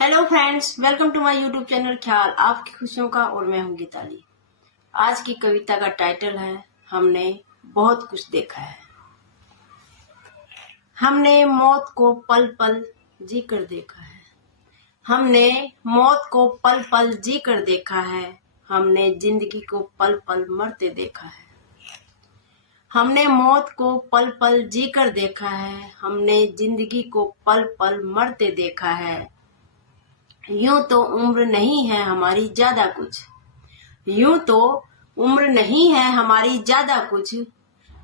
Hello friends, welcome to my YouTube channel ख्याल आपकी खुशियों का। और मैं हूं गीताली। आज की कविता का टाइटल है हमने बहुत कुछ देखा है। हमने मौत को पल पल जी कर देखा है। हमने मौत को पल पल जी कर देखा है। हमने जिंदगी को पल पल मरते देखा है। हमने मौत को पल पल जी कर देखा है। हमने जिंदगी को पल पल मरते देखा है। यूं तो उम्र नहीं है हमारी ज्यादा कुछ, यूं तो उम्र नहीं है हमारी ज्यादा कुछ,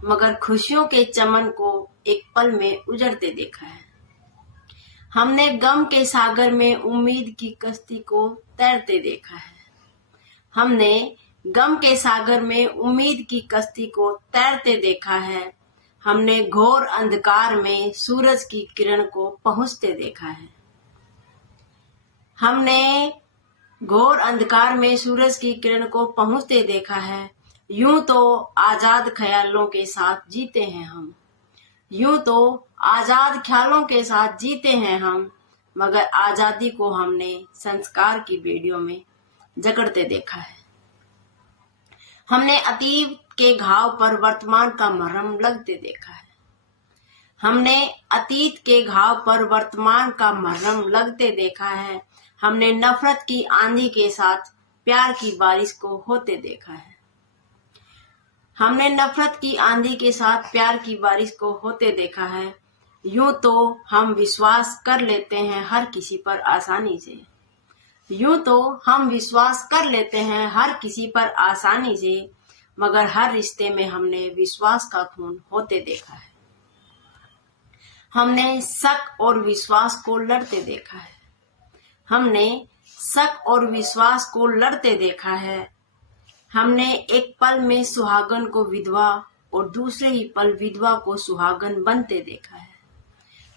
मगर खुशियों के चमन को एक पल में उजड़ते देखा है। हमने गम के सागर में उम्मीद की कश्ती को तैरते देखा है। हमने गम के सागर में उम्मीद की कश्ती को तैरते देखा है। हमने घोर अंधकार में सूरज की किरण को पहुंचते देखा है। हमने घोर अंधकार में सूरज की किरण को पहुंचते देखा है। यूं तो आजाद ख्यालों के साथ जीते हैं हम, यूं तो आजाद ख्यालों के साथ जीते हैं हम, मगर आजादी को हमने संस्कार की बेड़ियों में जकड़ते देखा है। हमने अतीत के घाव पर वर्तमान का मरहम लगते देखा है। हमने अतीत के घाव पर वर्तमान का मरहम लगते देखा है। हमने नफरत की आंधी के साथ प्यार की बारिश को होते देखा है। हमने नफरत की आंधी के साथ प्यार की बारिश को होते देखा है। यूं तो हम विश्वास कर लेते हैं हर किसी पर आसानी से, यूं तो हम विश्वास कर लेते हैं हर किसी पर आसानी से, मगर हर रिश्ते में हमने विश्वास का खून होते देखा है। हमने शक और विश्वास को लड़ते देखा है। हमने शक और विश्वास को लड़ते देखा है। हमने एक पल में सुहागन को विधवा और दूसरे ही पल विधवा को सुहागन बनते देखा है।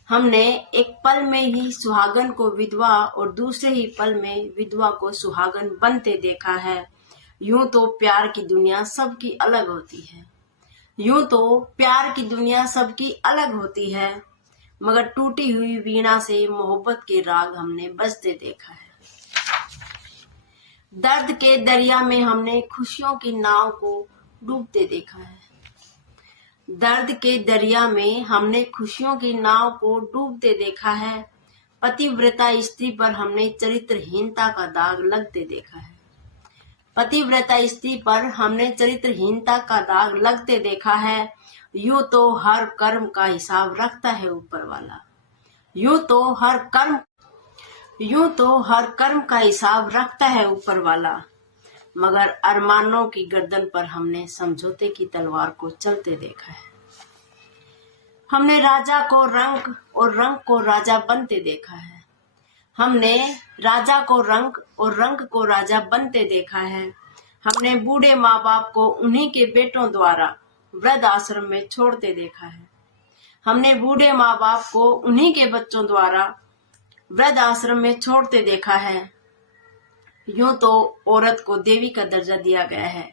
हमने एक पल में ही सुहागन को विधवा और दूसरे ही पल में विधवा को सुहागन बनते देखा है। यूं तो प्यार की दुनिया सबकी अलग होती है, यूं तो प्यार की दुनिया सबकी अलग होती है, मगर टूटी हुई वीणा से मोहब्बत के राग हमने बजते देखा है। दर्द के दरिया में हमने खुशियों की नाव को डूबते देखा है। दर्द के दरिया में हमने खुशियों की नाव को डूबते देखा है। पतिव्रता स्त्री पर हमने चरित्रहीनता का दाग लगते देखा है। पतिव्रता स्त्री पर हमने चरित्रहीनता का दाग लगते देखा है। यूं तो हर कर्म का हिसाब रखता है ऊपर वाला, यूं तो हर कर्म का हिसाब रखता है ऊपर वाला, मगर अरमानों की गर्दन पर हमने समझौते की तलवार को चलते देखा है। हमने राजा को रंग और रंग को राजा बनते देखा है। हमने राजा को रंग और रंग को राजा बनते देखा है। हमने बूढ़े माँ बाप को उन्हीं के बेटों द्वारा वृद्ध आश्रम में छोड़ते देखा है। हमने बूढ़े माँ बाप को उन्हीं के बच्चों द्वारा वृद्ध आश्रम में छोड़ते देखा है। यूं तो औरत को देवी का दर्जा दिया गया है,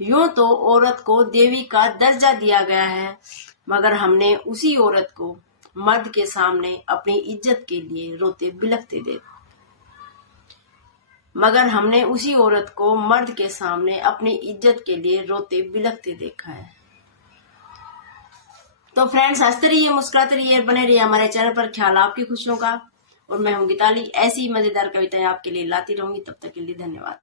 यूं तो औरत को देवी का दर्जा दिया गया है, मगर हमने उसी औरत को मर्द के सामने अपनी इज्जत के लिए रोते बिलखते देखा। मगर हमने उसी औरत को मर्द के सामने अपनी इज्जत के लिए रोते बिलखते देखा है। तो फ्रेंड्स, हंसते रहिए, मुस्कुराते रहिए, बने रहिए हमारे चैनल पर ख्याल आपकी खुशियों का। और मैं हूं गीताली। ऐसी मजेदार कविताएं आपके लिए लाती रहूंगी। तब तक के लिए धन्यवाद।